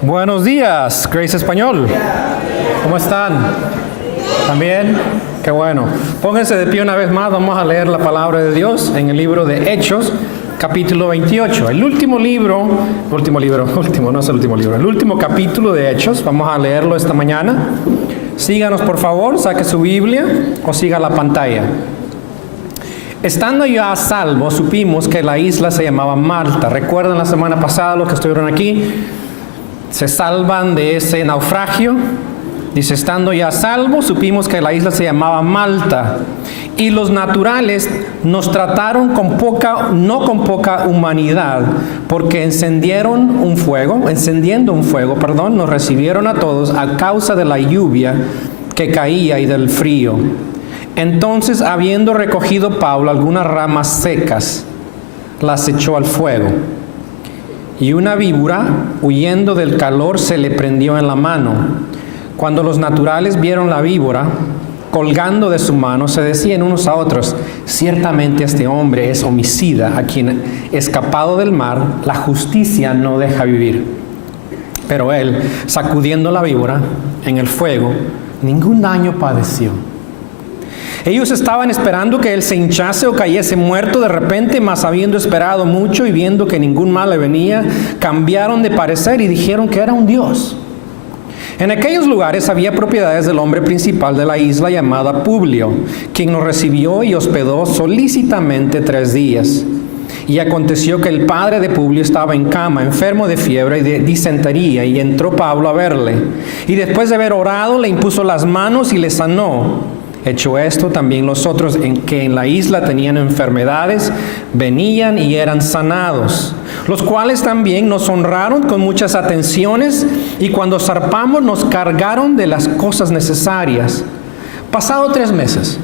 Buenos días, Grace Español. ¿Cómo están? ¿También? Qué bueno. Pónganse de pie una vez más, vamos a leer la palabra de Dios en el libro de Hechos, capítulo 28. El último capítulo de Hechos, vamos a leerlo esta mañana. Síganos por favor, saque su Biblia o siga la pantalla. Estando ya a salvo, supimos que la isla se llamaba Malta. ¿Recuerdan la semana pasada los que estuvieron aquí? Se salvan de ese naufragio. Dice, estando ya a salvo, supimos que la isla se llamaba Malta. Y los naturales nos trataron no con poca humanidad, porque encendiendo un fuego, nos recibieron a todos a causa de la lluvia que caía y del frío. Entonces, habiendo recogido Pablo algunas ramas secas, las echó al fuego. Y una víbora, huyendo del calor, se le prendió en la mano. Cuando los naturales vieron la víbora colgando de su mano, se decían unos a otros, ciertamente este hombre es homicida, a quien, escapado del mar, la justicia no deja vivir. Pero él, sacudiendo la víbora en el fuego, ningún daño padeció. Ellos estaban esperando que él se hinchase o cayese muerto de repente, mas habiendo esperado mucho y viendo que ningún mal le venía, cambiaron de parecer y dijeron que era un dios. En aquellos lugares había propiedades del hombre principal de la isla llamada Publio, quien nos recibió y hospedó solícitamente 3 días. Y aconteció que el padre de Publio estaba en cama, enfermo de fiebre y de disentería, y entró Pablo a verle. Y después de haber orado, le impuso las manos y le sanó. Hecho esto, también los otros que en la isla tenían enfermedades, venían y eran sanados, los cuales también nos honraron con muchas atenciones, y cuando zarpamos nos cargaron de las cosas necesarias. Pasado 3 meses,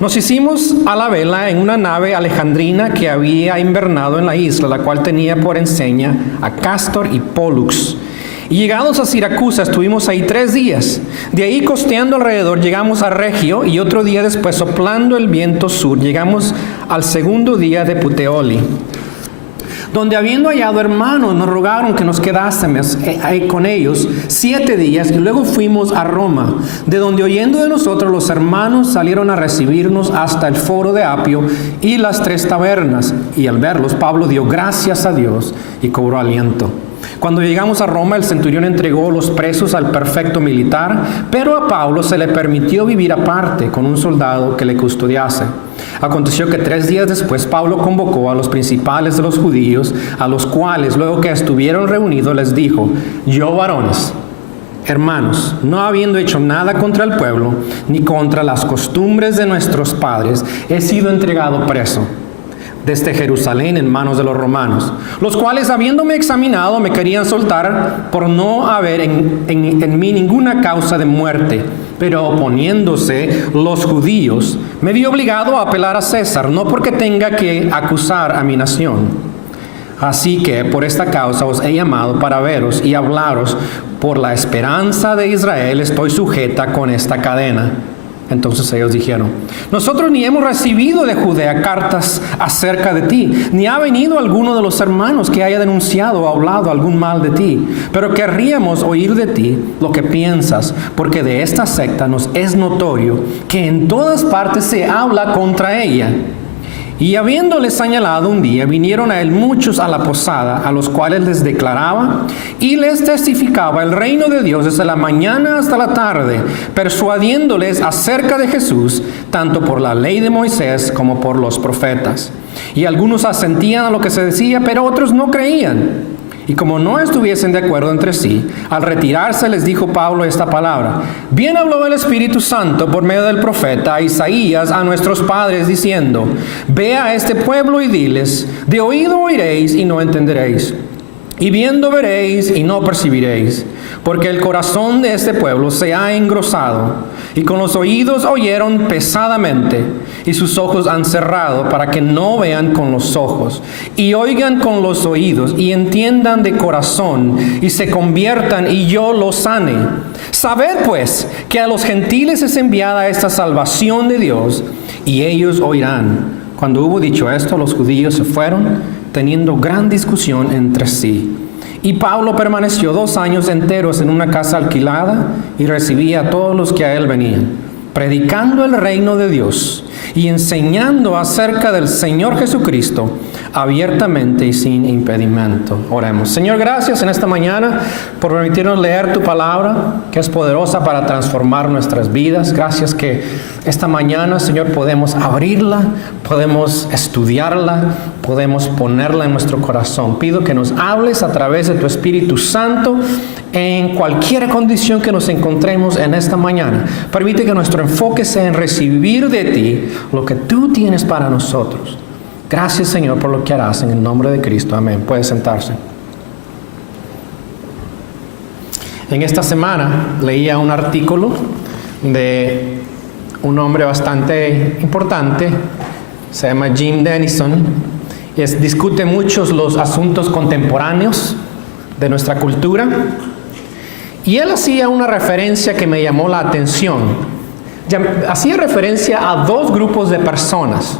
nos hicimos a la vela en una nave alejandrina que había invernado en la isla, la cual tenía por enseña a Cástor y Pólux. Y llegados a Siracusa, estuvimos ahí 3 días. De ahí, costeando alrededor, llegamos a Regio, y otro día después, soplando el viento sur, llegamos al segundo día de Puteoli, donde habiendo hallado hermanos, nos rogaron que nos quedásemos con ellos 7 días, y luego fuimos a Roma, de donde, oyendo de nosotros, los hermanos salieron a recibirnos hasta el foro de Apio y las 3 tabernas. Y al verlos, Pablo dio gracias a Dios y cobró aliento. Cuando llegamos a Roma, el centurión entregó los presos al prefecto militar, pero a Pablo se le permitió vivir aparte con un soldado que le custodiase. Aconteció que 3 días después Pablo convocó a los principales de los judíos, a los cuales, luego que estuvieron reunidos, les dijo: yo, varones, hermanos, no habiendo hecho nada contra el pueblo, ni contra las costumbres de nuestros padres, he sido entregado preso desde Jerusalén en manos de los romanos, los cuales, habiéndome examinado, me querían soltar por no haber en mí ninguna causa de muerte. Pero oponiéndose los judíos, me vi obligado a apelar a César, no porque tenga que acusar a mi nación. Así que por esta causa os he llamado para veros y hablaros. Por la esperanza de Israel estoy sujeta con esta cadena. Entonces ellos dijeron: nosotros ni hemos recibido de Judea cartas acerca de ti, ni ha venido alguno de los hermanos que haya denunciado o hablado algún mal de ti, pero querríamos oír de ti lo que piensas, porque de esta secta nos es notorio que en todas partes se habla contra ella. Y habiéndoles señalado un día, vinieron a él muchos a la posada, a los cuales les declaraba y les testificaba el reino de Dios desde la mañana hasta la tarde, persuadiéndoles acerca de Jesús, tanto por la ley de Moisés como por los profetas. Y algunos asentían a lo que se decía, pero otros no creían. Y como no estuviesen de acuerdo entre sí, al retirarse les dijo Pablo esta palabra: bien habló el Espíritu Santo por medio del profeta Isaías a nuestros padres, diciendo: ve a este pueblo y diles, de oído oiréis y no entenderéis, y viendo veréis y no percibiréis, porque el corazón de este pueblo se ha engrosado, y con los oídos oyeron pesadamente, y sus ojos han cerrado, para que no vean con los ojos, y oigan con los oídos, y entiendan de corazón, y se conviertan, y yo los sane. Sabed pues que a los gentiles es enviada esta salvación de Dios, y ellos oirán. Cuando hubo dicho esto, los judíos se fueron, teniendo gran discusión entre sí. Y Pablo permaneció 2 años enteros en una casa alquilada y recibía a todos los que a él venían, predicando el reino de Dios y enseñando acerca del Señor Jesucristo abiertamente y sin impedimento. Oremos. Señor, gracias en esta mañana por permitirnos leer tu palabra, que es poderosa para transformar nuestras vidas. Gracias que esta mañana, Señor, podemos abrirla, podemos estudiarla, podemos ponerla en nuestro corazón. Pido que nos hables a través de tu Espíritu Santo en cualquier condición que nos encontremos en esta mañana. Permite que nuestro enfoque sea en recibir de ti lo que tú tienes para nosotros. Gracias, Señor, por lo que harás en el nombre de Cristo. Amén. Puede sentarse. En esta semana leía un artículo de un hombre bastante importante, se llama Jim Denison, y discute muchos los asuntos contemporáneos de nuestra cultura. Y él hacía una referencia que me llamó la atención. Hacía referencia a 2 grupos de personas,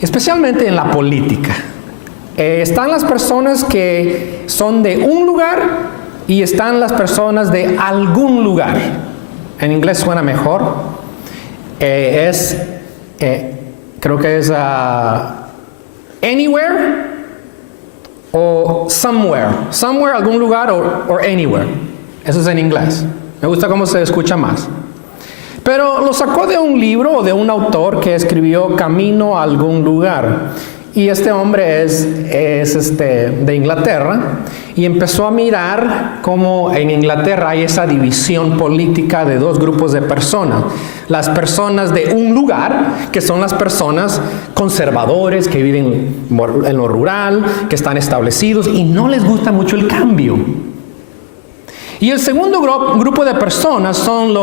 especialmente en la política. Están las personas que son de un lugar y están las personas de algún lugar. En inglés suena mejor. Creo que es anywhere o somewhere. Somewhere, algún lugar, o anywhere. Eso es en inglés. Me gusta cómo se escucha más. Pero lo sacó de un libro o de un autor que escribió Camino a algún lugar. Y este hombre es de Inglaterra, y empezó a mirar cómo en Inglaterra hay esa división política de 2 grupos de personas. Las personas de un lugar, que son las personas conservadores, que viven en lo rural, que están establecidos y no les gusta mucho el cambio. Y el segundo grupo de personas son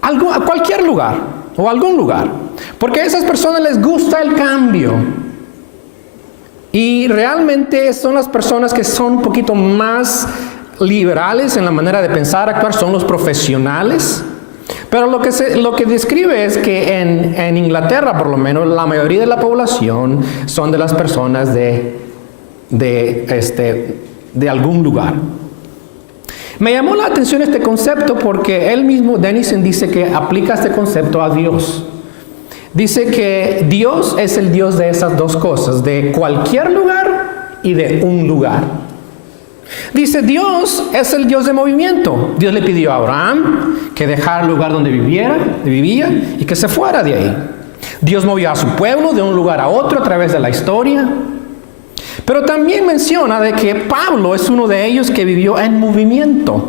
a cualquier lugar o algún lugar, porque a esas personas les gusta el cambio. Y realmente son las personas que son un poquito más liberales en la manera de pensar, actuar, son los profesionales. Pero lo que describe es que en Inglaterra, por lo menos, la mayoría de la población son de las personas de algún lugar. Me llamó la atención este concepto porque él mismo, Denison, dice que aplica este concepto a Dios. Dice que Dios es el Dios de esas 2 cosas, de cualquier lugar y de un lugar. Dice, Dios es el Dios de movimiento. Dios le pidió a Abraham que dejara el lugar donde vivía y que se fuera de ahí. Dios movió a su pueblo de un lugar a otro a través de la historia. Pero también menciona de que Pablo es uno de ellos que vivió en movimiento.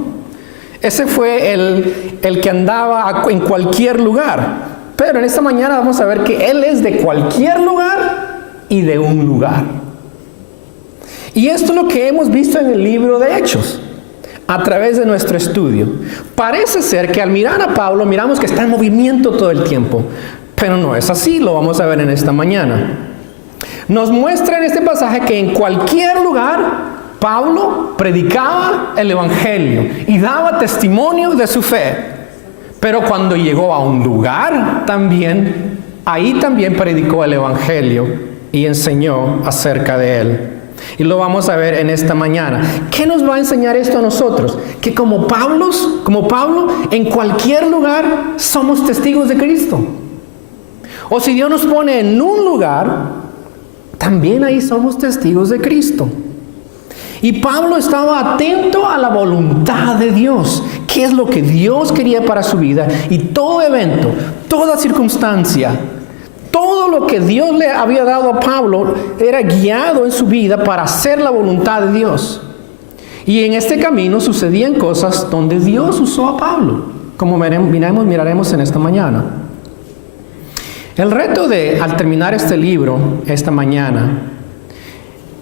Ese fue el que andaba en cualquier lugar. Pero en esta mañana vamos a ver que él es de cualquier lugar y de un lugar. Y esto es lo que hemos visto en el libro de Hechos, a través de nuestro estudio. Parece ser que al mirar a Pablo, miramos que está en movimiento todo el tiempo. Pero no es así, lo vamos a ver en esta mañana. Nos muestra en este pasaje que en cualquier lugar Pablo predicaba el evangelio y daba testimonio de su fe. Pero cuando llegó a un lugar ahí también predicó el evangelio y enseñó acerca de él. Y lo vamos a ver en esta mañana. ¿Qué nos va a enseñar esto a nosotros? Que como Pablo, en cualquier lugar somos testigos de Cristo. O si Dios nos pone en un lugar, también ahí somos testigos de Cristo. Y Pablo estaba atento a la voluntad de Dios. ¿Qué es lo que Dios quería para su vida? Y todo evento, toda circunstancia, todo lo que Dios le había dado a Pablo era guiado en su vida para hacer la voluntad de Dios. Y en este camino sucedían cosas donde Dios usó a Pablo, como miraremos en esta mañana. El reto al terminar este libro esta mañana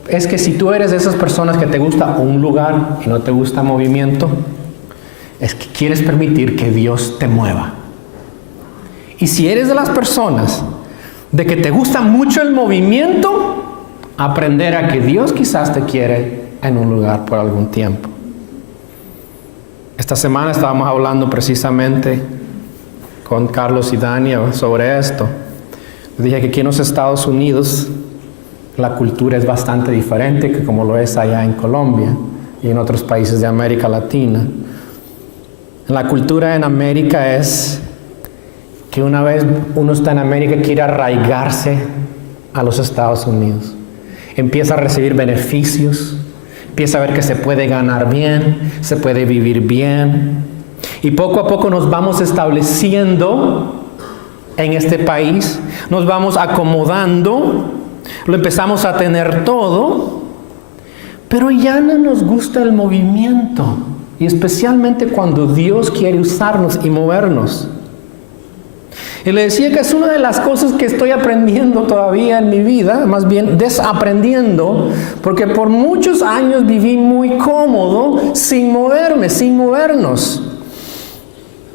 es que si tú eres de esas personas que te gusta un lugar y no te gusta movimiento, es que quieres permitir que Dios te mueva. Y si eres de las personas de que te gusta mucho el movimiento, aprender a que Dios quizás te quiere en un lugar por algún tiempo. Esta semana estábamos hablando precisamente con Carlos y Dania sobre esto. Dije que aquí en los Estados Unidos la cultura es bastante diferente que como lo es allá en Colombia y en otros países de América Latina. La cultura en América es que una vez uno está en América quiere arraigarse a los Estados Unidos. Empieza a recibir beneficios, empieza a ver que se puede ganar bien, se puede vivir bien. Y poco a poco nos vamos estableciendo en este país, nos vamos acomodando, lo empezamos a tener todo, pero ya no nos gusta el movimiento. Y especialmente cuando Dios quiere usarnos y movernos. Y le decía que es una de las cosas que estoy aprendiendo todavía en mi vida, más bien desaprendiendo, porque por muchos años viví muy cómodo sin moverme, sin movernos.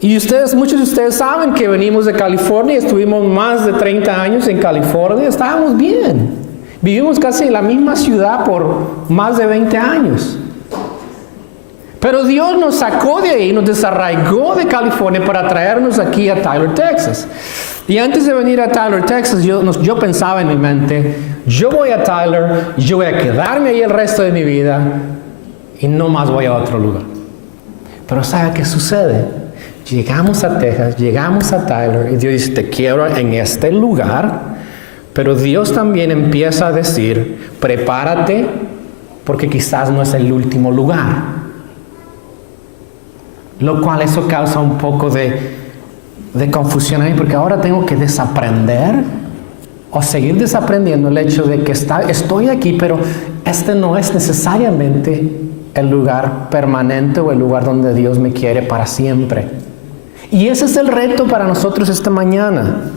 Y muchos de ustedes saben que venimos de California, estuvimos más de 30 años en California, estábamos bien. Vivimos casi en la misma ciudad por más de 20 años. Pero Dios nos sacó de ahí, nos desarraigó de California para traernos aquí a Tyler, Texas. Y antes de venir a Tyler, Texas, yo pensaba en mi mente, yo voy a Tyler, yo voy a quedarme ahí el resto de mi vida y no más voy a otro lugar. Pero ¿sabe qué sucede? Llegamos a Texas, llegamos a Tyler y Dios dice, te quiero en este lugar, pero Dios también empieza a decir, prepárate porque quizás no es el último lugar. Lo cual eso causa un poco de confusión ahí, porque ahora tengo que desaprender o seguir desaprendiendo el hecho de que estoy aquí, pero este no es necesariamente el lugar permanente o el lugar donde Dios me quiere para siempre. Y ese es el reto para nosotros esta mañana.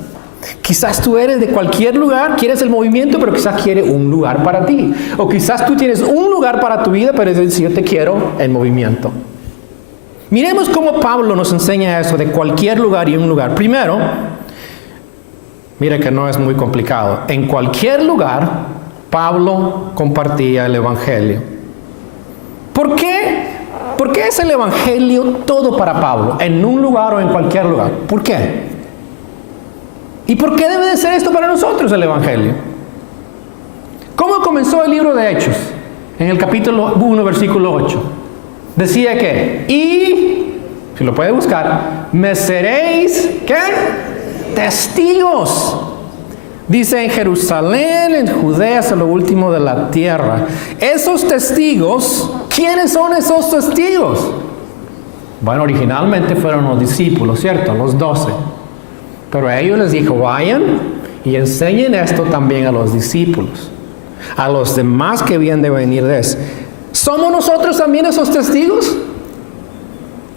Quizás tú eres de cualquier lugar, quieres el movimiento, pero quizás quieres un lugar para ti. O quizás tú tienes un lugar para tu vida, pero dices, yo te quiero en movimiento. Miremos cómo Pablo nos enseña eso de cualquier lugar y un lugar. Primero, mira que no es muy complicado. En cualquier lugar, Pablo compartía el Evangelio. ¿Por qué? ¿Por qué es el Evangelio todo para Pablo? En un lugar o en cualquier lugar. ¿Por qué? ¿Y por qué debe de ser esto para nosotros el Evangelio? ¿Cómo comenzó el libro de Hechos? En el capítulo 1, versículo 8. Decía que, y, si lo puede buscar, me seréis, ¿qué? Testigos. Dice en Jerusalén, en Judea, hasta lo último de la tierra. Esos testigos, ¿quiénes son esos testigos? Bueno, originalmente fueron los discípulos, ¿cierto? Los 12. Pero a ellos les dijo, vayan y enseñen esto también a los discípulos, a los demás que habían de venir de eso. ¿Somos nosotros también esos testigos?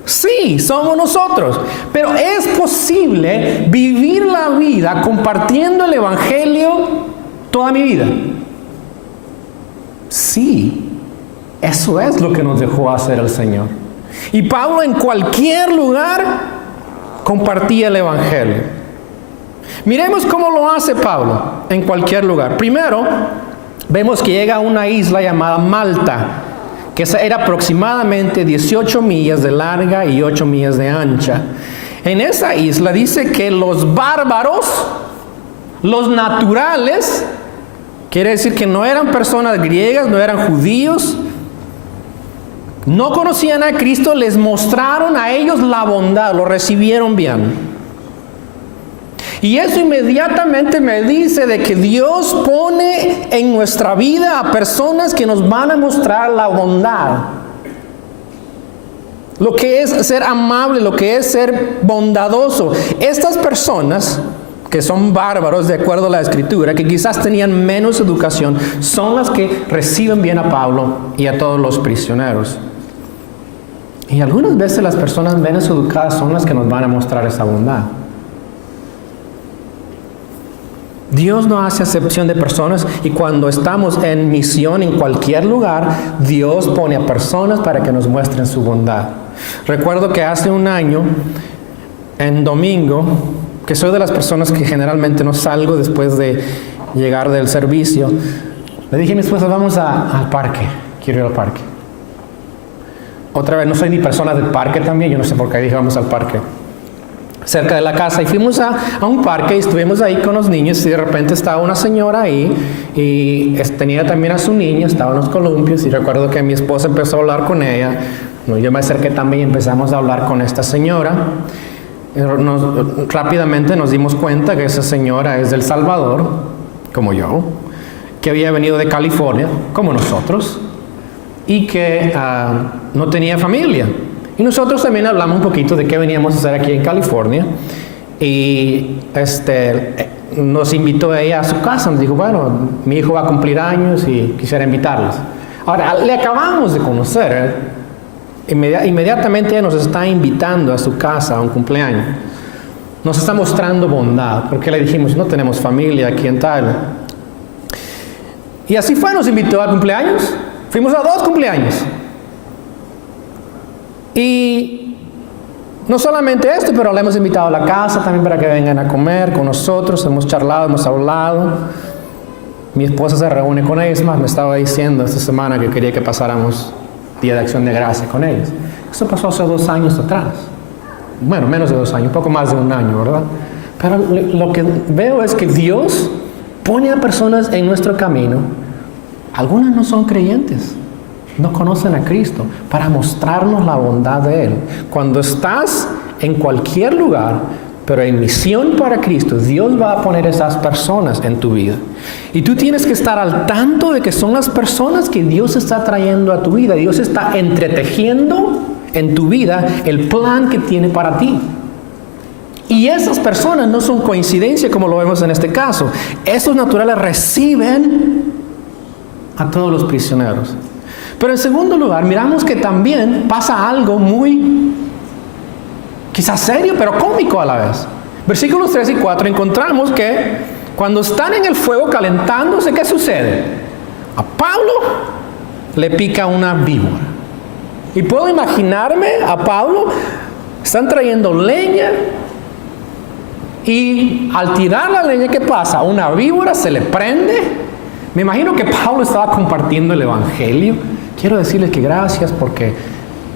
Sí, somos nosotros. Pero es posible vivir la vida compartiendo el Evangelio toda mi vida. Sí, eso es lo que nos dejó hacer el Señor. Y Pablo en cualquier lugar compartía el Evangelio. Miremos cómo lo hace Pablo en cualquier lugar. Primero, vemos que llega a una isla llamada Malta, que era aproximadamente 18 millas de larga y 8 millas de ancha. En esa isla dice que los bárbaros, los naturales, quiere decir que no eran personas griegas, no eran judíos, no conocían a Cristo, les mostraron a ellos la bondad, lo recibieron bien. Y eso inmediatamente me dice de que Dios pone en nuestra vida a personas que nos van a mostrar la bondad. Lo que es ser amable, lo que es ser bondadoso. Estas personas que son bárbaros de acuerdo a la Escritura, que quizás tenían menos educación, son las que reciben bien a Pablo y a todos los prisioneros. Y algunas veces las personas menos educadas son las que nos van a mostrar esa bondad. Dios no hace acepción de personas y cuando estamos en misión en cualquier lugar, Dios pone a personas para que nos muestren su bondad. Recuerdo que hace un año, en domingo, que soy de las personas que generalmente no salgo después de llegar del servicio, le dije a mi esposa, vamos al parque, quiero ir al parque. Otra vez, no soy ni persona del parque también, yo no sé por qué dije vamos al parque. cerca de la casa, y fuimos a un parque y estuvimos ahí con los niños, y de repente estaba una señora ahí y tenía también a su niño, estaban los columpios, y recuerdo que mi esposa empezó a hablar con ella. Yo me acerqué también y empezamos a hablar con esta señora. Rápidamente nos dimos cuenta que esa señora es del Salvador, como yo, que había venido de California, como nosotros, y que no tenía familia. Y nosotros también hablamos un poquito de qué veníamos a hacer aquí en California. Y nos invitó ella a su casa. Nos dijo, bueno, mi hijo va a cumplir años y quisiera invitarlos. Ahora, le acabamos de conocer. Inmediatamente ella nos está invitando a su casa a un cumpleaños. Nos está mostrando bondad, porque le dijimos, no tenemos familia aquí en Tyler. Y así fue, nos invitó a cumpleaños. Fuimos a 2 cumpleaños. Y no solamente esto, pero le hemos invitado a la casa también para que vengan a comer con nosotros. Hemos charlado, hemos hablado. Mi esposa se reúne con ellos. Más me estaba diciendo esta semana que quería que pasáramos Día de Acción de Gracia con ellos. Eso pasó hace 2 años atrás. Bueno, menos de 2 años, un poco más de 1 año, ¿verdad? Pero lo que veo es que Dios pone a personas en nuestro camino. Algunas no son creyentes, no conocen a Cristo, para mostrarnos la bondad de Él. Cuando estás en cualquier lugar, pero en misión para Cristo, Dios va a poner esas personas en tu vida. Y tú tienes que estar al tanto de que son las personas que Dios está trayendo a tu vida. Dios está entretejiendo en tu vida el plan que tiene para ti. Y esas personas no son coincidencia como lo vemos en este caso. Esos naturales reciben a todos los prisioneros. Pero en segundo lugar, miramos que también pasa algo muy, quizás serio, pero cómico a la vez. Versículos 3 y 4 encontramos que cuando están en el fuego calentándose, ¿qué sucede? A Pablo le pica una víbora. Y puedo imaginarme a Pablo, están trayendo leña, y al tirar la leña, ¿qué pasa? Una víbora se le prende. Me imagino que Pablo estaba compartiendo el Evangelio. Quiero decirles que gracias porque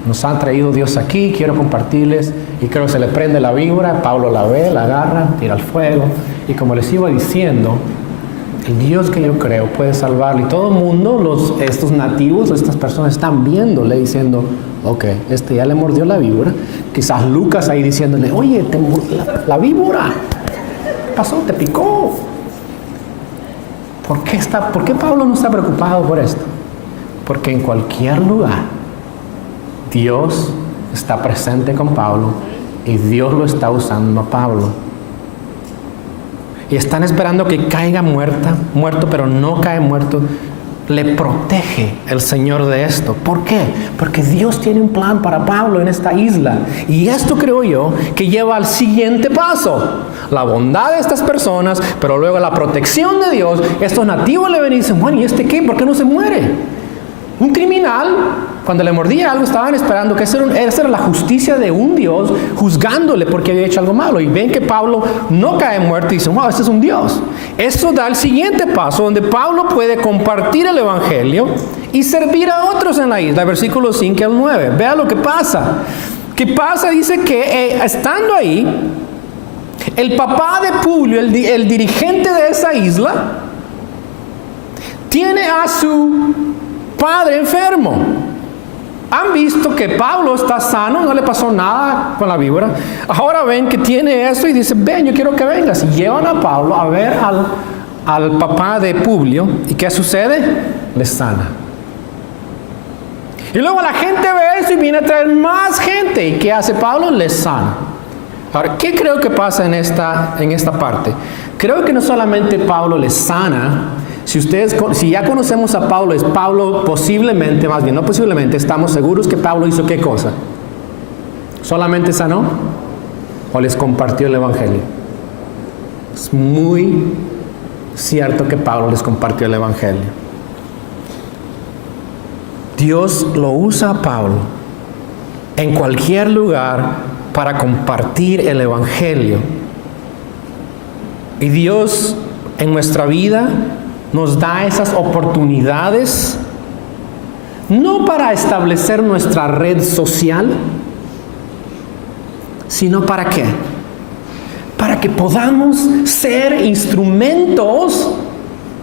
nos ha traído Dios aquí, quiero compartirles. Y creo que se le prende la víbora, Pablo la ve, la agarra, tira al fuego. Y como les iba diciendo, el Dios que yo creo puede salvarle. Y todo el mundo, estos nativos, estas personas están viéndole diciendo, ok, ya le mordió la víbora. Quizás Lucas ahí diciéndole, oye, la víbora, ¿qué pasó? ¿Te picó? ¿Por qué Pablo no está preocupado por esto? Porque en cualquier lugar Dios está presente con Pablo y Dios lo está usando a Pablo. Y están esperando que caiga muerto, pero no cae muerto. Le protege el Señor de esto. ¿Por qué? Porque Dios tiene un plan para Pablo en esta isla. Y esto creo yo que lleva al siguiente paso. La bondad de estas personas, pero luego la protección de Dios. Estos nativos le ven y dicen, bueno, ¿y este qué? ¿Por qué no se muere? Un criminal, cuando le mordía algo, estaban esperando que esa era la justicia de un Dios, juzgándole porque había hecho algo malo. Y ven que Pablo no cae muerto y dicen, wow, este es un Dios. Eso da el siguiente paso, donde Pablo puede compartir el Evangelio y servir a otros en la isla. Versículos 5 al 9. Vea lo que pasa. ¿Qué pasa? Dice que estando ahí, el papá de Publio, el dirigente de esa isla, tiene a su padre enfermo. Han visto que Pablo está sano, no le pasó nada con la víbora. Ahora ven que tiene eso y dicen, ven, yo quiero que vengas. Y llevan a Pablo a ver al papá de Publio. ¿Y qué sucede? Le sana. Y luego la gente ve eso y viene a traer más gente. ¿Y qué hace Pablo? Le sana. Ahora, ¿qué creo que pasa en esta parte? Creo que no solamente Pablo le sana. Si ya conocemos a Pablo, es Pablo posiblemente, más bien no posiblemente, estamos seguros que Pablo hizo ¿qué cosa? ¿Solamente sanó? ¿O les compartió el Evangelio? Es muy cierto que Pablo les compartió el Evangelio. Dios lo usa a Pablo en cualquier lugar para compartir el Evangelio. Y Dios en nuestra vida nos da esas oportunidades, no para establecer nuestra red social, sino para ¿qué? para que podamos ser instrumentos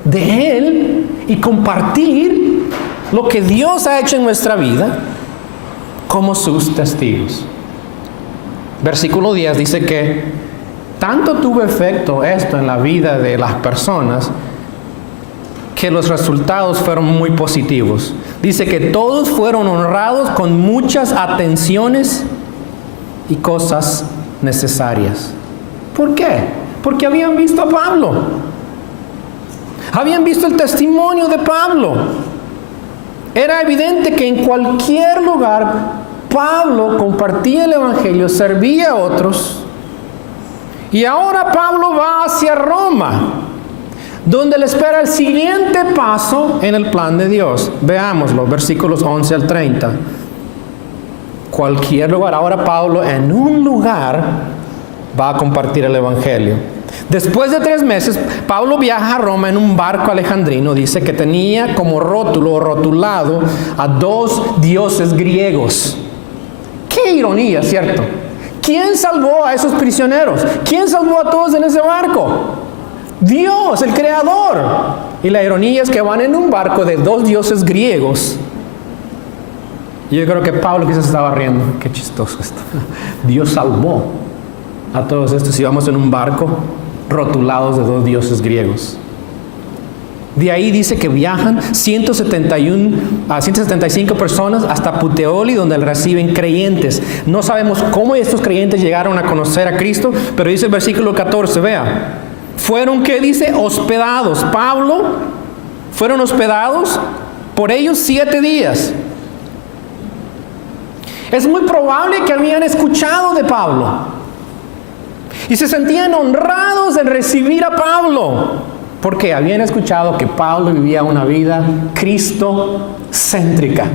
de Él y compartir lo que Dios ha hecho en nuestra vida como sus testigos. Versículo 10 dice que tanto tuvo efecto esto en la vida de las personas que los resultados fueron muy positivos. Dice que todos fueron honrados con muchas atenciones y cosas necesarias. ¿Por qué? Porque habían visto a Pablo. Habían visto el testimonio de Pablo. Era evidente que en cualquier lugar Pablo compartía el Evangelio, servía a otros. Y ahora Pablo va hacia Roma, donde le espera el siguiente paso en el plan de Dios. Veámoslo, versículos 11 al 30. Cualquier lugar. Ahora Pablo en un lugar va a compartir el Evangelio. Después de 3 meses, Pablo viaja a Roma en un barco alejandrino. Dice que tenía como rótulo o rotulado a 2 dioses griegos. ¡Qué ironía!, ¿cierto? ¿Quién salvó a esos prisioneros? ¿Quién salvó a todos en ese barco? Dios, el Creador. Y la ironía es que van en un barco de 2 dioses griegos. Y yo creo que Pablo quizás estaba riendo. Qué chistoso esto. Dios salvó a todos estos. Íbamos en un barco rotulados de 2 dioses griegos. De ahí dice que viajan 175 personas hasta Puteoli, donde reciben creyentes. No sabemos cómo estos creyentes llegaron a conocer a Cristo, pero dice el versículo 14, vea. Fueron, ¿qué dice? Hospedados. Pablo, fueron hospedados por ellos 7 días. Es muy probable que habían escuchado de Pablo y se sentían honrados en recibir a Pablo, porque habían escuchado que Pablo vivía una vida cristocéntrica.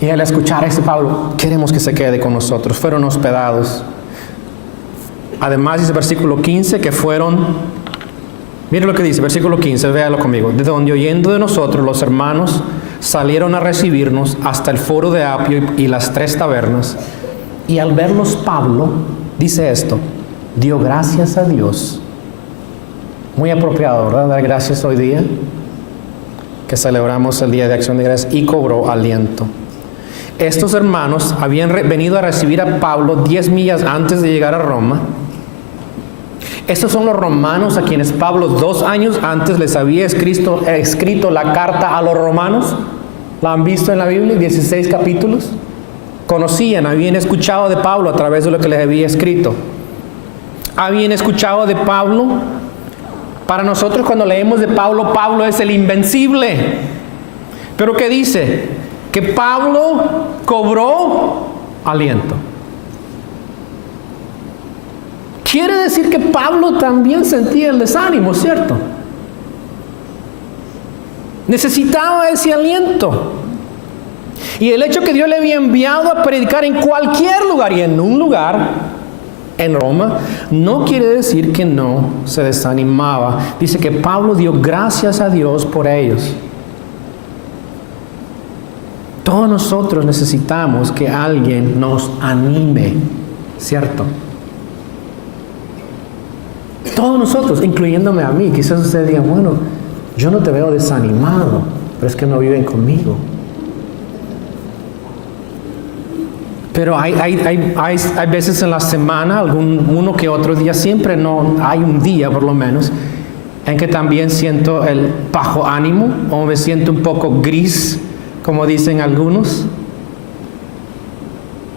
Y al escuchar a este Pablo, queremos que se quede con nosotros. Fueron hospedados. Además dice versículo 15 que fueron, mire lo que dice, versículo 15, véalo conmigo. De donde oyendo de nosotros los hermanos salieron a recibirnos hasta el foro de Apio y las 3 tabernas. Y al verlos Pablo, dice esto, dio gracias a Dios. Muy apropiado, ¿verdad? Dar gracias hoy día, que celebramos el Día de Acción de Gracias, y cobró aliento. Estos hermanos habían venido a recibir a Pablo 10 millas antes de llegar a Roma. Estos son los romanos a quienes Pablo 2 años antes les había escrito la carta a los romanos. ¿La han visto en la Biblia? 16 capítulos. Conocían, habían escuchado de Pablo a través de lo que les había escrito. Habían escuchado de Pablo. Para nosotros cuando leemos de Pablo, Pablo es el invencible. Pero ¿qué dice? Que Pablo cobró aliento. Quiere decir que Pablo también sentía el desánimo, ¿cierto? Necesitaba ese aliento. Y el hecho que Dios le había enviado a predicar en cualquier lugar y en un lugar, en Roma, no quiere decir que no se desanimaba. Dice que Pablo dio gracias a Dios por ellos. Todos nosotros necesitamos que alguien nos anime, ¿cierto? Todos nosotros, incluyéndome a mí. Quizás ustedes digan, bueno, yo no te veo desanimado, pero es que no viven conmigo. Pero hay veces en la semana, uno que otro día, siempre no hay un día por lo menos, en que también siento el bajo ánimo o me siento un poco gris, como dicen algunos.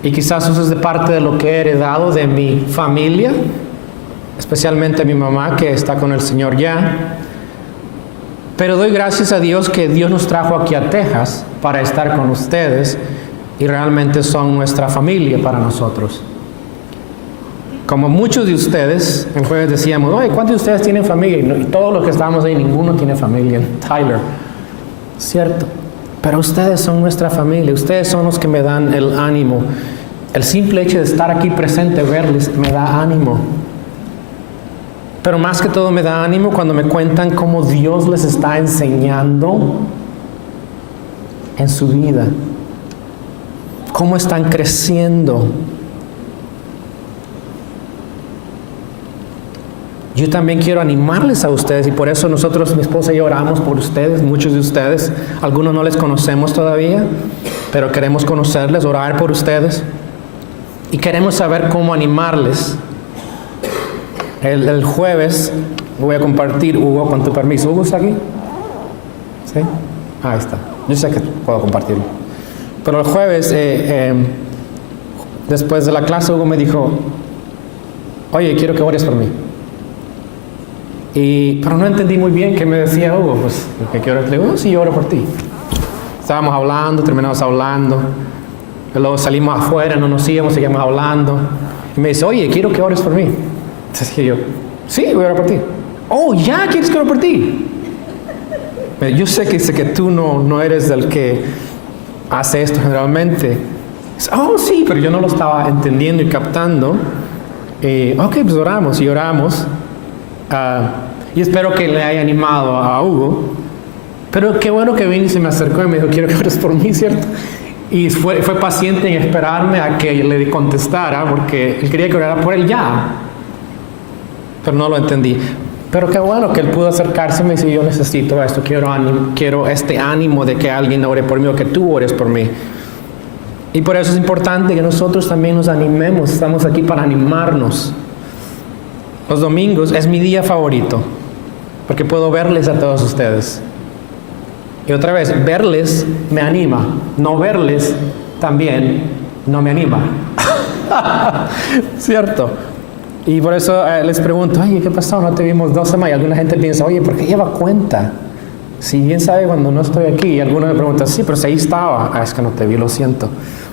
Y quizás eso es de parte de lo que he heredado de mi familia, especialmente mi mamá que está con el Señor ya. Pero doy gracias a Dios que Dios nos trajo aquí a Texas para estar con ustedes. Y realmente son nuestra familia para nosotros. Como muchos de ustedes, en jueves decíamos, oye, ¿cuántos de ustedes tienen familia? Y todos los que estábamos ahí, ninguno tiene familia. Tyler, ¿cierto? Pero ustedes son nuestra familia. Ustedes son los que me dan el ánimo. El simple hecho de estar aquí presente, verles, me da ánimo. Pero más que todo me da ánimo cuando me cuentan cómo Dios les está enseñando en su vida. Cómo están creciendo. yo también quiero animarles a ustedes y por eso nosotros, mi esposa y yo, oramos por ustedes, muchos de ustedes, algunos no les conocemos todavía, pero queremos conocerles, orar por ustedes y queremos saber cómo animarles. El jueves voy a compartir, Hugo, con tu permiso. ¿Hugo está aquí? ¿Sí? Ahí está. Yo sé que puedo compartirlo. Pero el jueves, después de la clase, Hugo me dijo, oye, quiero que ores por mí. Pero no entendí muy bien qué me decía Hugo. Pues, ¿qué quiero? Le digo, sí, yo oro por ti. Estábamos hablando, terminamos hablando. Y luego salimos afuera, no nos íbamos, seguíamos hablando. Y me dice, oye, quiero que ores por mí. Entonces dije yo, sí, voy a orar por ti. Oh, ¿ya quieres que ore por ti? Yo sé que tú no eres del que hace esto generalmente. Oh, sí, pero yo no lo estaba entendiendo y captando. Ok, pues oramos y oramos. Y espero que le haya animado a Hugo. Pero qué bueno que vino y se me acercó y me dijo, quiero que ores por mí, ¿cierto? Y fue paciente en esperarme a que le contestara, porque él quería que orara por él ya. Pero no lo entendí. Pero qué bueno que él pudo acercarse y me dice, yo necesito esto, quiero este ánimo de que alguien ore por mí o que tú ores por mí. Y por eso es importante que nosotros también nos animemos, estamos aquí para animarnos. Los domingos es mi día favorito, porque puedo verles a todos ustedes. Y otra vez, verles me anima, no verles también no me anima. ¿Cierto? Y por eso les pregunto, oye, ¿qué pasó? No te vimos 2 semanas. Y alguna gente piensa, oye, ¿por qué lleva cuenta? Si bien sabe cuando no estoy aquí. Y algunos me preguntan, sí, pero si ahí estaba. Es que no te vi, lo siento.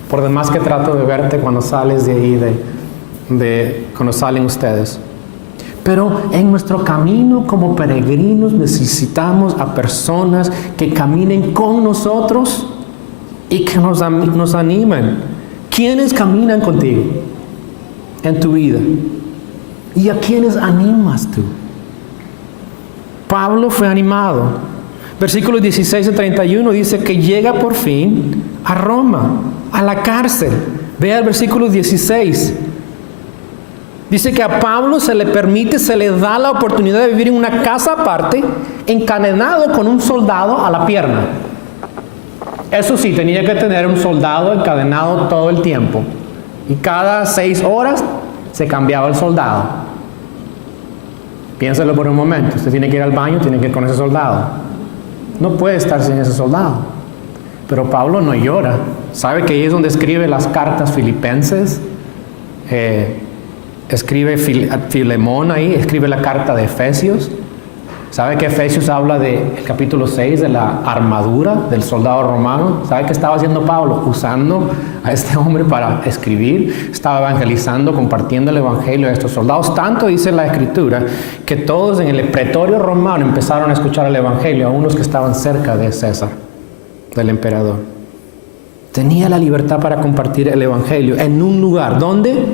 Por demás que trato de verte cuando sales de ahí, cuando salen ustedes. Pero en nuestro camino como peregrinos necesitamos a personas que caminen con nosotros y que nos animen. ¿Quiénes caminan contigo en tu vida? ¿Y a quiénes animas tú? Pablo fue animado. Versículos 16 a 31 dice que llega por fin a Roma, a la cárcel. Vea el versículo 16. Dice que a Pablo se le da la oportunidad de vivir en una casa aparte, encadenado con un soldado a la pierna. Eso sí, tenía que tener un soldado encadenado todo el tiempo. Y cada 6 horas se cambiaba el soldado. Piénselo por un momento. Usted tiene que ir al baño, tiene que ir con ese soldado. No puede estar sin ese soldado. Pero Pablo no llora. ¿Sabe que ahí es donde escribe las cartas filipenses? Escribe Filemón ahí, escribe la carta de Efesios. ¿Sabe que Efesios habla del capítulo 6 de la armadura del soldado romano? ¿Sabe qué estaba haciendo Pablo? Usando a este hombre para escribir. Estaba evangelizando, compartiendo el evangelio a estos soldados. Tanto dice la escritura que todos en el pretorio romano empezaron a escuchar el evangelio, a unos que estaban cerca de César, del emperador. Tenía la libertad para compartir el evangelio en un lugar. ¿Dónde?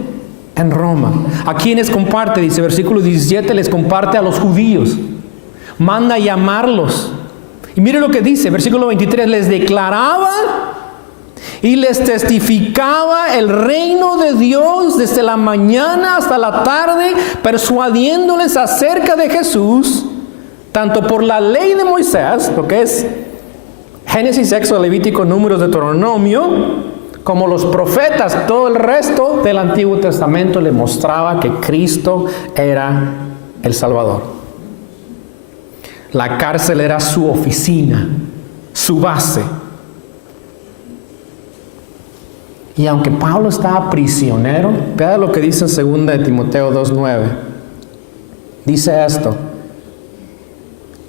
En Roma. ¿A quiénes comparte? Dice versículo 17, les comparte a los judíos. Manda a llamarlos. Y mire lo que dice, versículo 23, les declaraba y les testificaba el reino de Dios desde la mañana hasta la tarde, persuadiéndoles acerca de Jesús, tanto por la ley de Moisés, lo que es Génesis, Éxodo, Levítico, Números, Deuteronomio, como los profetas. Todo el resto del Antiguo Testamento le mostraba que Cristo era el Salvador. La cárcel era su oficina, su base. Y aunque Pablo estaba prisionero, vea lo que dice en 2 de Timoteo 2:9. Dice esto: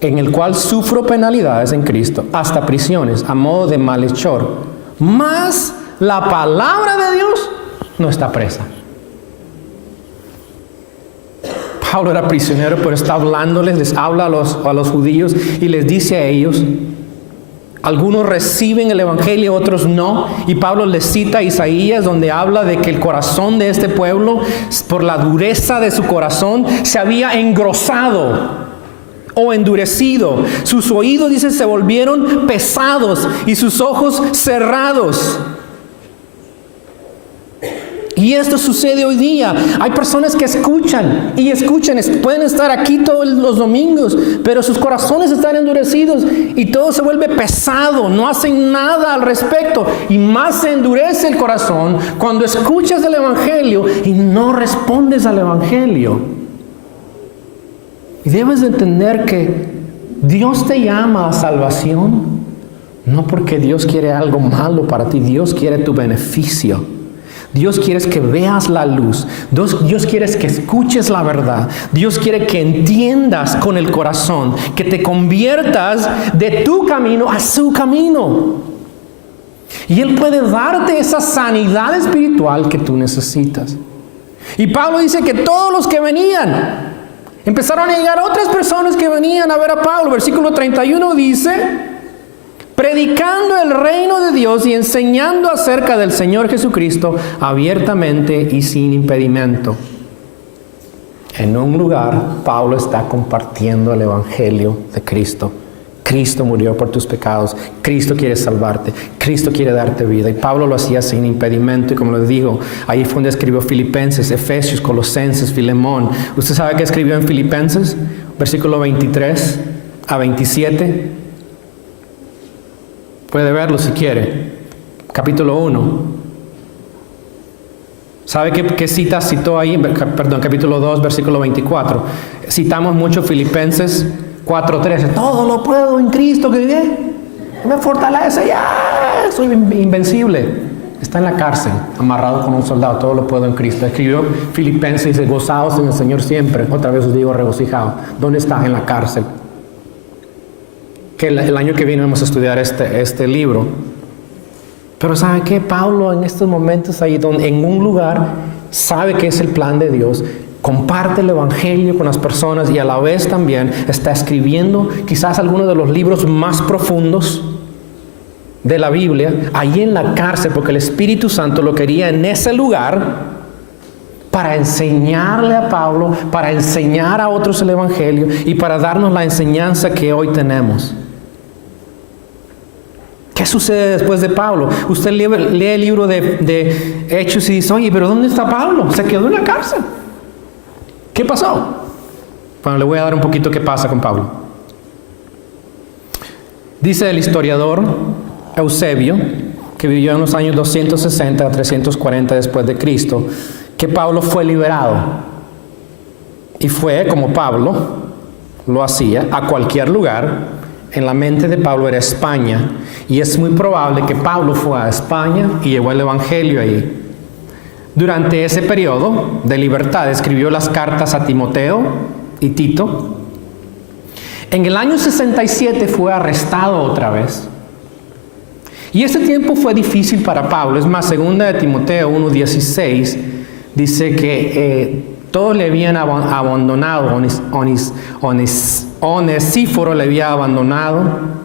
en el cual sufro penalidades en Cristo, hasta prisiones, a modo de malhechor. Mas la palabra de Dios no está presa. Pablo era prisionero, pero está hablándoles, les habla a los judíos y les dice a ellos, algunos reciben el evangelio, otros no. Y Pablo les cita a Isaías, donde habla de que el corazón de este pueblo, por la dureza de su corazón, se había engrosado o endurecido. Sus oídos, dice, se volvieron pesados y sus ojos cerrados. Y Y esto sucede hoy día. Hay personas que escuchan, pueden estar aquí todos los domingos, pero sus corazones están endurecidos y todo se vuelve pesado, no hacen nada al respecto. Y más se endurece el corazón cuando escuchas el Evangelio y no respondes al Evangelio. Y debes de entender que Dios te llama a salvación. No porque Dios quiere algo malo para ti, Dios quiere tu beneficio. Dios quiere que veas la luz. Dios quiere que escuches la verdad. Dios quiere que entiendas con el corazón, que te conviertas de tu camino a su camino. Y Él puede darte esa sanidad espiritual que tú necesitas. Y Pablo dice que todos los que venían, empezaron a llegar otras personas que venían a ver a Pablo. Versículo 31 dice: predicando el reino de Dios y enseñando acerca del Señor Jesucristo abiertamente y sin impedimento. En un lugar, Pablo está compartiendo el Evangelio de Cristo. Cristo murió por tus pecados. Cristo quiere salvarte. Cristo quiere darte vida. Y Pablo lo hacía sin impedimento. Y como les digo, ahí fue donde escribió Filipenses, Efesios, Colosenses, Filemón. ¿Usted sabe qué escribió en Filipenses? Versículo 23 a 27. Puede verlo si quiere. Capítulo 1. ¿Sabe qué cita citó ahí? Perdón, capítulo 2, versículo 24. Citamos mucho Filipenses 4:13. Todo lo puedo en Cristo que me fortalece. Ya, soy invencible. Está en la cárcel, amarrado con un soldado. Todo lo puedo en Cristo. Escribió Filipenses y dice: gozaos en el Señor siempre. Otra vez os digo, regocijaos. ¿Dónde está? En la cárcel. Que el año que viene vamos a estudiar este libro. Pero ¿saben qué? Pablo en estos momentos ahí, donde en un lugar, sabe que es el plan de Dios, comparte el Evangelio con las personas y a la vez también está escribiendo quizás algunos de los libros más profundos de la Biblia, ahí en la cárcel, porque el Espíritu Santo lo quería en ese lugar para enseñarle a Pablo, para enseñar a otros el Evangelio y para darnos la enseñanza que hoy tenemos. ¿Qué sucede después de Pablo? Usted lee el libro de Hechos y dice: oye, pero ¿dónde está Pablo? Se quedó en la cárcel. ¿Qué pasó? Bueno, le voy a dar un poquito qué pasa con Pablo. Dice el historiador Eusebio, que vivió en los años 260 a 340 después de Cristo, que Pablo fue liberado. Y fue, como Pablo lo hacía, a cualquier lugar. En la mente de Pablo era España, y es muy probable que Pablo fue a España y llevó el Evangelio ahí. Durante ese periodo de libertad escribió las cartas a Timoteo y Tito. En el año 67 fue arrestado otra vez. Y ese tiempo fue difícil para Pablo. Es más, segunda de Timoteo 1:16 dice que todos le habían abandonado. Onesíforo le había abandonado.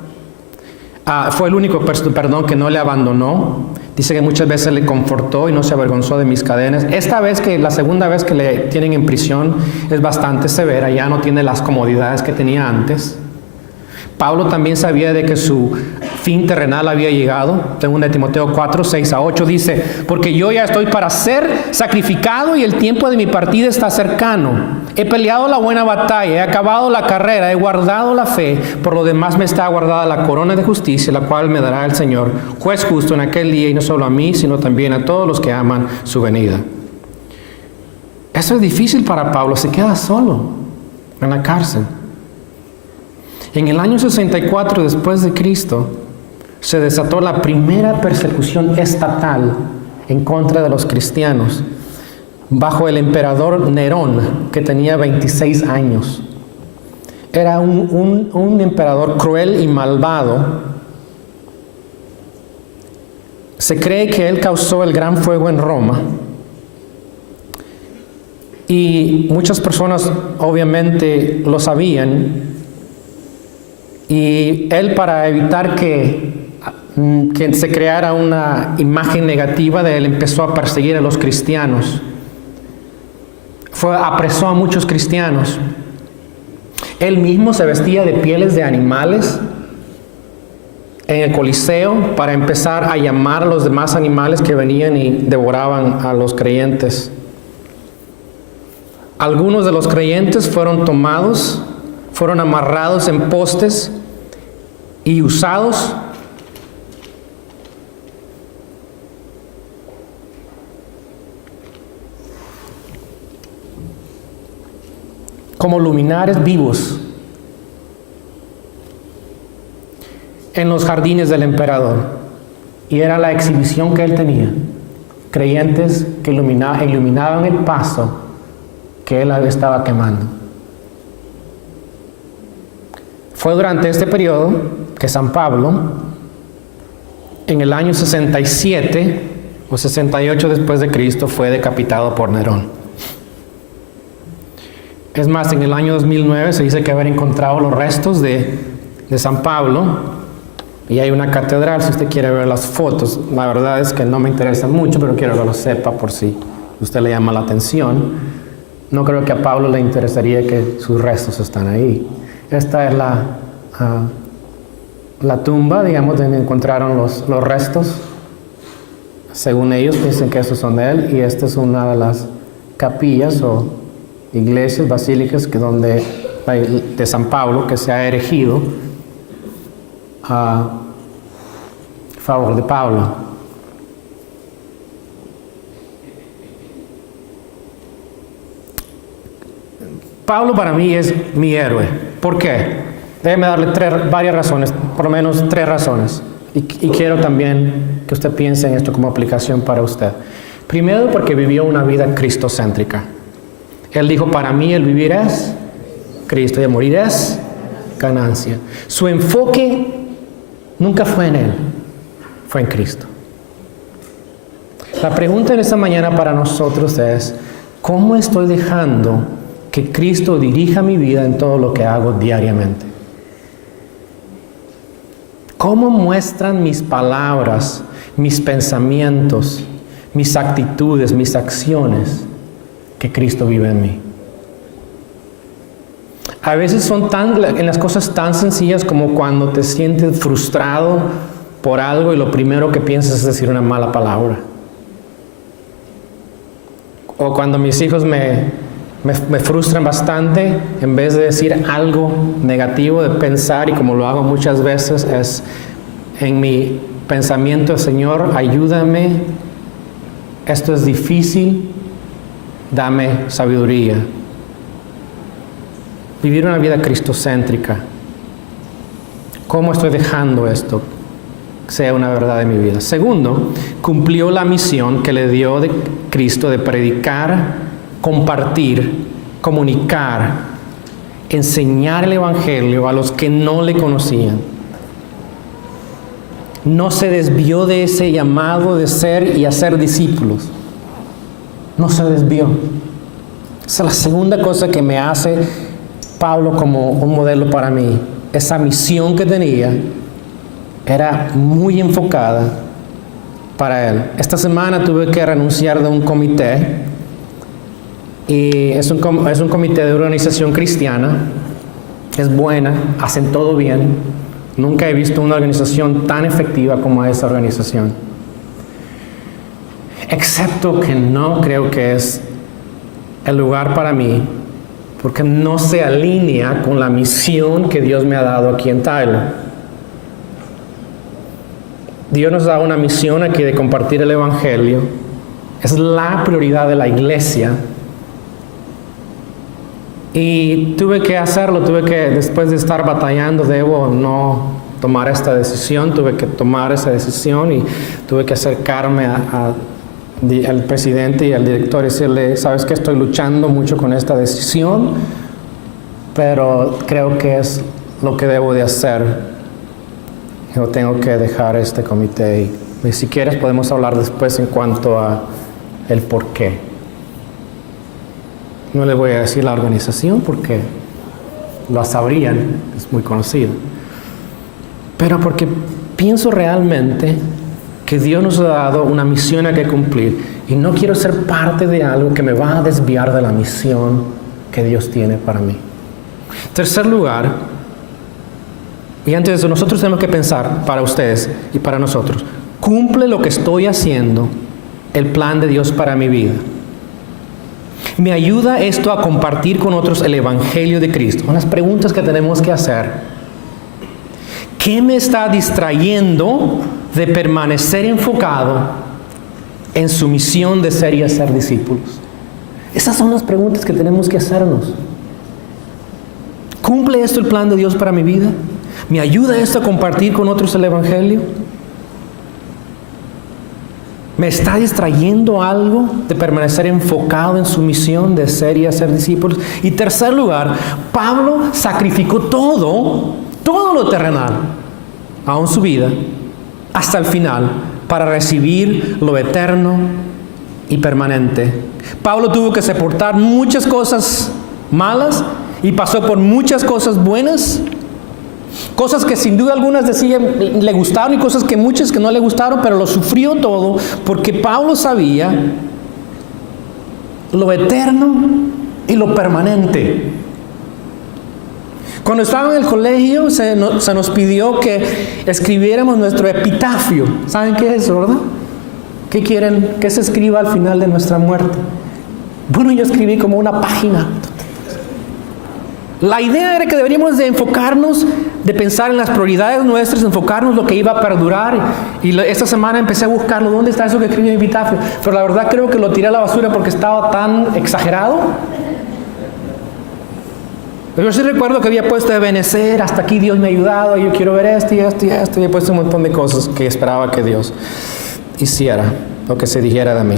Fue el único, que no le abandonó. Dice que muchas veces le confortó y no se avergonzó de mis cadenas. La segunda vez que le tienen en prisión es bastante severa. Ya no tiene las comodidades que tenía antes. Pablo también sabía de que su fin terrenal había llegado. Según Timoteo 4:6-8 dice: porque yo ya estoy para ser sacrificado y el tiempo de mi partida está cercano. He peleado la buena batalla, he acabado la carrera, he guardado la fe. Por lo demás me está guardada la corona de justicia, la cual me dará el Señor, juez justo, en aquel día, y no solo a mí, sino también a todos los que aman su venida. Eso es difícil para Pablo. Se queda solo en la cárcel. En el año 64 después de Cristo se desató la primera persecución estatal en contra de los cristianos bajo el emperador Nerón, que tenía 26 años. Era un emperador cruel y malvado. Se cree que él causó el gran fuego en Roma. Y muchas personas obviamente lo sabían. Y él, para evitar que se creara una imagen negativa de él, empezó a perseguir a los cristianos. Apresó a muchos cristianos. Él mismo se vestía de pieles de animales en el Coliseo para empezar a llamar a los demás animales que venían y devoraban a los creyentes. Algunos de los creyentes fueron tomados, fueron amarrados en postes y usados como luminares vivos en los jardines del emperador. Y era la exhibición que él tenía. Creyentes que iluminaban el paso que él estaba quemando. Fue durante este periodo que San Pablo, en el año 67 o 68 después de Cristo, fue decapitado por Nerón. Es más, en el año 2009 se dice que haber encontrado los restos de San Pablo, y hay una catedral, si usted quiere ver las fotos. La verdad es que no me interesa mucho, pero quiero que lo sepa por si usted le llama la atención. No creo que a Pablo le interesaría que sus restos están ahí. Esta es la tumba, digamos, donde encontraron los restos. Según ellos, dicen que esos son de él, y esta es una de las capillas o iglesias, basílicas, de San Pablo, que se ha erigido a favor de Pablo. Pablo para mí es mi héroe. ¿Por qué? Déjeme darle varias razones, por lo menos 3 razones. Y quiero también que usted piense en esto como aplicación para usted. Primero, porque vivió una vida cristocéntrica. Él dijo, para mí el vivir es Cristo y el morir es ganancia. Su enfoque nunca fue en Él, fue en Cristo. La pregunta en esta mañana para nosotros es, ¿cómo estoy dejando que Cristo dirija mi vida en todo lo que hago diariamente? ¿Cómo muestran mis palabras, mis pensamientos, mis actitudes, mis acciones que Cristo vive en mí? A veces son en las cosas tan sencillas como cuando te sientes frustrado por algo y lo primero que piensas es decir una mala palabra. O cuando mis hijos me frustran bastante, en vez de decir algo negativo, de pensar, y como lo hago muchas veces, es en mi pensamiento, Señor, ayúdame, esto es difícil, dame sabiduría. Vivir una vida cristocéntrica. ¿Cómo estoy dejando esto sea una verdad en mi vida? Segundo, cumplió la misión que le dio de Cristo de predicar, compartir, comunicar, enseñar el Evangelio a los que no le conocían. No se desvió de ese llamado de ser y hacer discípulos. No se desvió. Esa es la segunda cosa que me hace Pablo como un modelo para mí. Esa misión que tenía era muy enfocada para él. Esta semana tuve que renunciar de un comité, y es un comité de organización cristiana. Es buena, hacen todo bien. Nunca he visto una organización tan efectiva como esa organización. Excepto que no creo que es el lugar para mí, porque no se alinea con la misión que Dios me ha dado aquí en Tyler. Dios nos da una misión aquí de compartir el Evangelio. Es la prioridad de la iglesia. Y tuve que hacerlo, después de estar batallando, debo no tomar esta decisión, tuve que tomar esa decisión y tuve que acercarme al presidente y al director y decirle, sabes que estoy luchando mucho con esta decisión, pero creo que es lo que debo de hacer. Yo tengo que dejar este comité y si quieres podemos hablar después en cuanto a el por qué. No le voy a decir la organización porque lo sabrían, es muy conocida. Pero porque pienso realmente que Dios nos ha dado una misión a que cumplir y no quiero ser parte de algo que me va a desviar de la misión que Dios tiene para mí. En tercer lugar, Y antes de eso, nosotros tenemos que pensar, para ustedes y para nosotros, ¿cumple lo que estoy haciendo el plan de Dios para mi vida? ¿Me ayuda esto a compartir con otros el Evangelio de Cristo? Son las preguntas que tenemos que hacer. ¿Qué me está distrayendo de permanecer enfocado en su misión de ser y hacer discípulos? Esas son las preguntas que tenemos que hacernos. ¿Cumple esto el plan de Dios para mi vida? ¿Me ayuda esto a compartir con otros el Evangelio? ¿Me está distrayendo algo de permanecer enfocado en su misión de ser y hacer discípulos? Y tercer lugar, Pablo sacrificó todo lo terrenal, aún su vida, hasta el final, para recibir lo eterno y permanente. Pablo tuvo que soportar muchas cosas malas y pasó por muchas cosas buenas. Cosas que sin duda algunas le gustaron y cosas que muchas que no le gustaron, pero lo sufrió todo porque Pablo sabía lo eterno y lo permanente. Cuando estaba en el colegio se nos pidió que escribiéramos nuestro epitafio. ¿Saben qué es eso, verdad? ¿Qué quieren que se escriba al final de nuestra muerte? Bueno, yo escribí como una página. La idea era que deberíamos de enfocarnos, de pensar en las prioridades nuestras, enfocarnos en lo que iba a perdurar. Y esta semana empecé a buscarlo. ¿Dónde está eso que escribí en mi epitafio? Pero la verdad creo que lo tiré a la basura porque estaba tan exagerado. Pero yo sí recuerdo que había puesto Ebenecer, hasta aquí Dios me ha ayudado, yo quiero ver esto y esto y esto. Y he puesto un montón de cosas que esperaba que Dios hiciera o que se dijera de mí.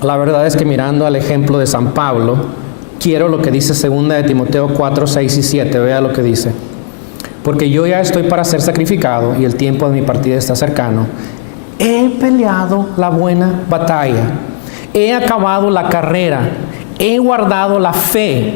La verdad es que mirando al ejemplo de San Pablo, quiero lo que dice 2 de Timoteo 4, 6 y 7. Vea lo que dice. Porque yo ya estoy para ser sacrificado y el tiempo de mi partida está cercano. He peleado la buena batalla. He acabado la carrera. He guardado la fe.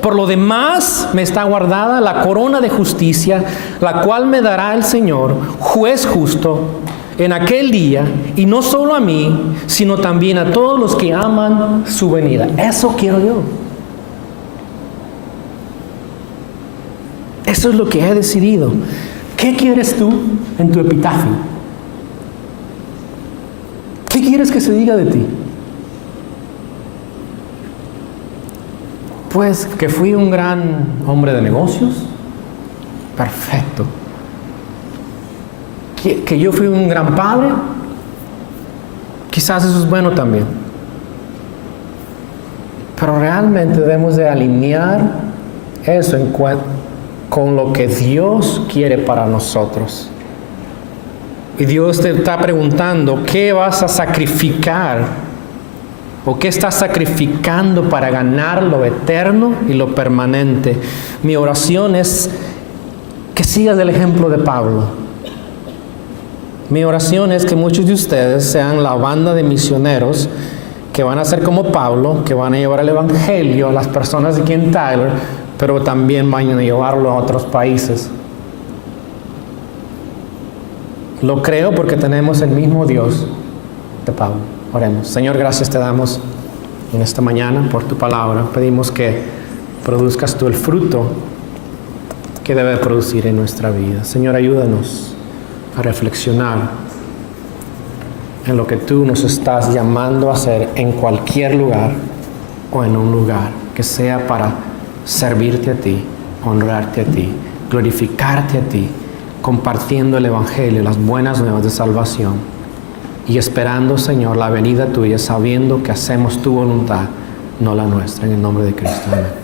Por lo demás me está guardada la corona de justicia, la cual me dará el Señor, juez justo, en aquel día, y no solo a mí, sino también a todos los que aman su venida. Eso quiero yo. Eso es lo que he decidido. ¿Qué quieres tú en tu epitafio? ¿Qué quieres que se diga de ti? Pues que fui un gran hombre de negocios. Perfecto. Que yo fui un gran padre. Quizás eso es bueno también. Pero realmente debemos de alinear eso con lo que Dios quiere para nosotros. Y Dios te está preguntando, ¿qué vas a sacrificar? ¿O qué estás sacrificando para ganar lo eterno y lo permanente? Mi oración es que sigas el ejemplo de Pablo. Mi oración es que muchos de ustedes sean la banda de misioneros que van a ser como Pablo, que van a llevar el Evangelio a las personas de aquí en Tyler, pero también van a llevarlo a otros países. Lo creo porque tenemos el mismo Dios de Pablo. Oremos. Señor, gracias te damos en esta mañana por tu palabra. Pedimos que produzcas tú el fruto que debe producir en nuestra vida. Señor, ayúdanos a reflexionar en lo que tú nos estás llamando a hacer en cualquier lugar o en un lugar, que sea para servirte a ti, honrarte a ti, glorificarte a ti, compartiendo el Evangelio, las buenas nuevas de salvación y esperando, Señor, la venida tuya, sabiendo que hacemos tu voluntad, no la nuestra, en el nombre de Cristo. Amén.